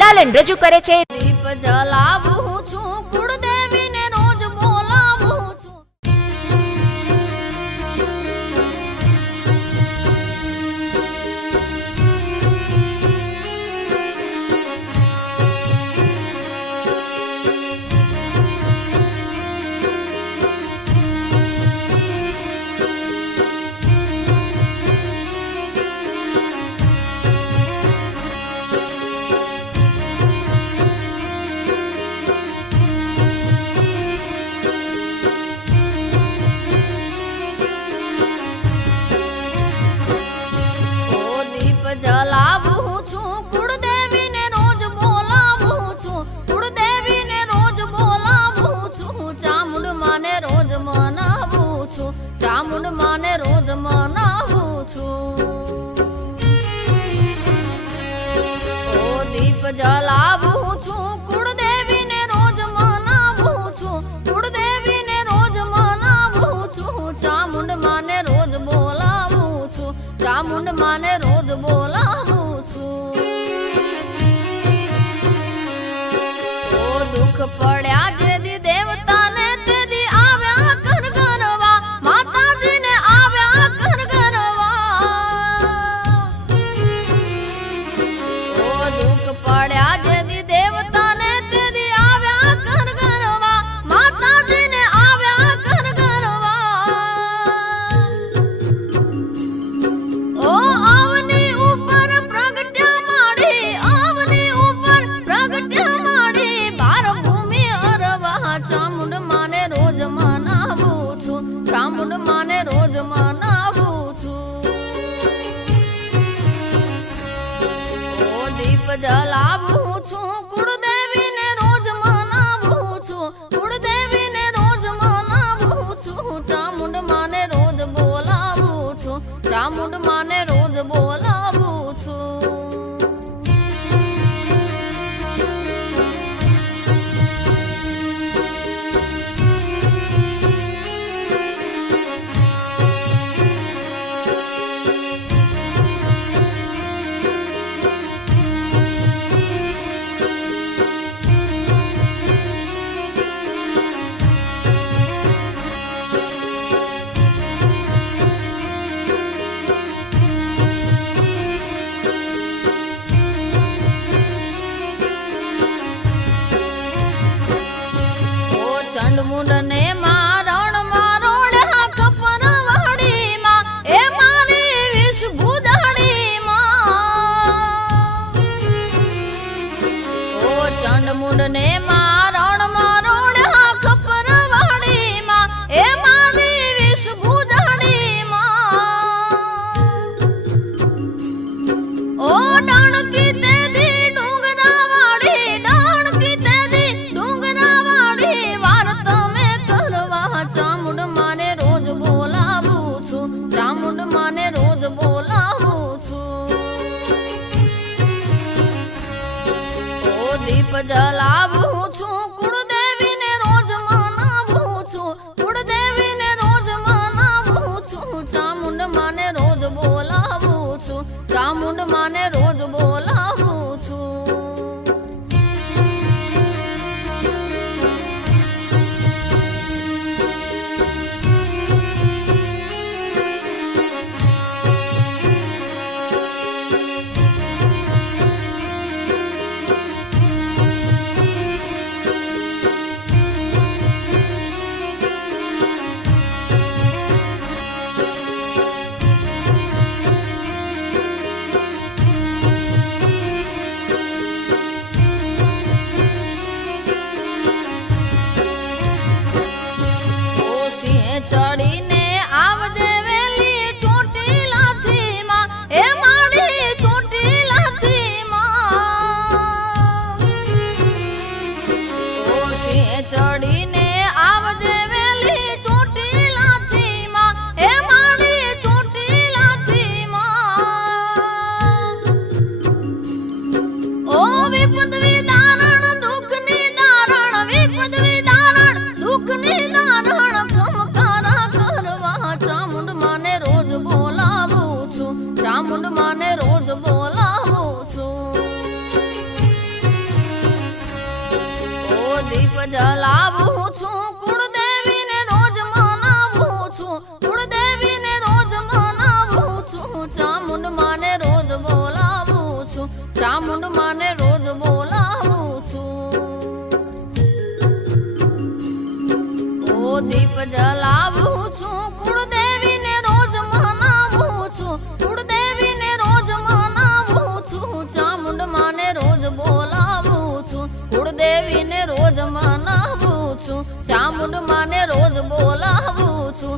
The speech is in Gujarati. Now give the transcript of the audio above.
લાલન રજૂ કરે છે દીપ જલાવું છું, કુળદેવીને રોજ બોલાવું છું. જલાવું છું, કુળદેવીને રોજ બોલાવું છું, કુળદેવીને રોજ બોલાવું છું. ચામુંડ માને રોજ મનાવું છું, ચામુંડ માને રોજ મનાવું છું. ઓ દીપ જલાવું છું, કુળદેવીને રોજ મનાવું છું, કુળદેવીને રોજ મનાવું છું. ચામુંડ માને રોજ બોલાવું છું, ચામુંડ માને રોજ બોલાવું છું. ઓ દુઃખ પડ્યા જેદી દેવતાને તેદી આવ્યા કર ગરવા, માતાજીને આવ્યા કર ગરવા. ઓ દુઃખ પડ્યા જેદી દેવતાને તેદી આવ્યા કર ગરવા, માતાજીને આવ્યા કર ગરવા. ઓ આવની ઉપર પ્રગટ્યા માડી, આવની ઉપર પ્રગટ્યા માડી, બાર ભૂમિ અરવા. ચામુંડ માને રોજ મનાવું છું, ચામુંડ માને રોજ મનાવું છું. ઓ દીપ જલાવું છું, કુળદેવીને રોજ મનાવું છું, કુળદેવીને રોજ મનાવું છું. ચામુંડ માને રોજ બોલાવું છું, ચામુંડ માને રોજ બોલાવું છું. ચંડમુંડ ને મારણ મારોળ્યા કપર વાડીમાં, એ મારી વિષ ભૂદાડીમાં. ઓ ચંડમુંડ ને મારણ મારોળ્યા કપર વાડીમાં, એ મારી વિષ ભૂદાડીમાં. ઓ ડાણકી તેદી ડુંગરા વાળી, ડાણકી તેદી ડુંગરા વાળી, વાર તમે કરવા. ચામુંડ માને રોજ બોલાવું છું, ચામુંડ માને રોજ બોલાવું છું. ઓ દીપ જલાવું છું, કુળદેવીને રોજ મનાવું છું, કુળદેવીને રોજ મનાવું છું. ચામુંડ માને રોજ બોલાવું છું, ચામુંડ માને રોજ બોલાવું છું. ચામુંડ માને રોજ બોલાવું છું. ઓ દીપ જલાવું છું કુળદેવીને રોજ મનાવું છું. કુળદેવીને રોજ મનાવું છું. ચામુંડ માને રોજ બોલાવું છું. ચામુંડ માને રોજ બોલાવું છું. ઓ દીપ જલાવું છું કુળદેવીને રોજ મનાવું છું. કુળદેવીને રોજ મનાવું છું. ચામુંડ માને રોજ બોલાવું છું. કુળદેવીને રોજ મનાવું છું. ચામુંડ માને રોજ બોલાવું છું.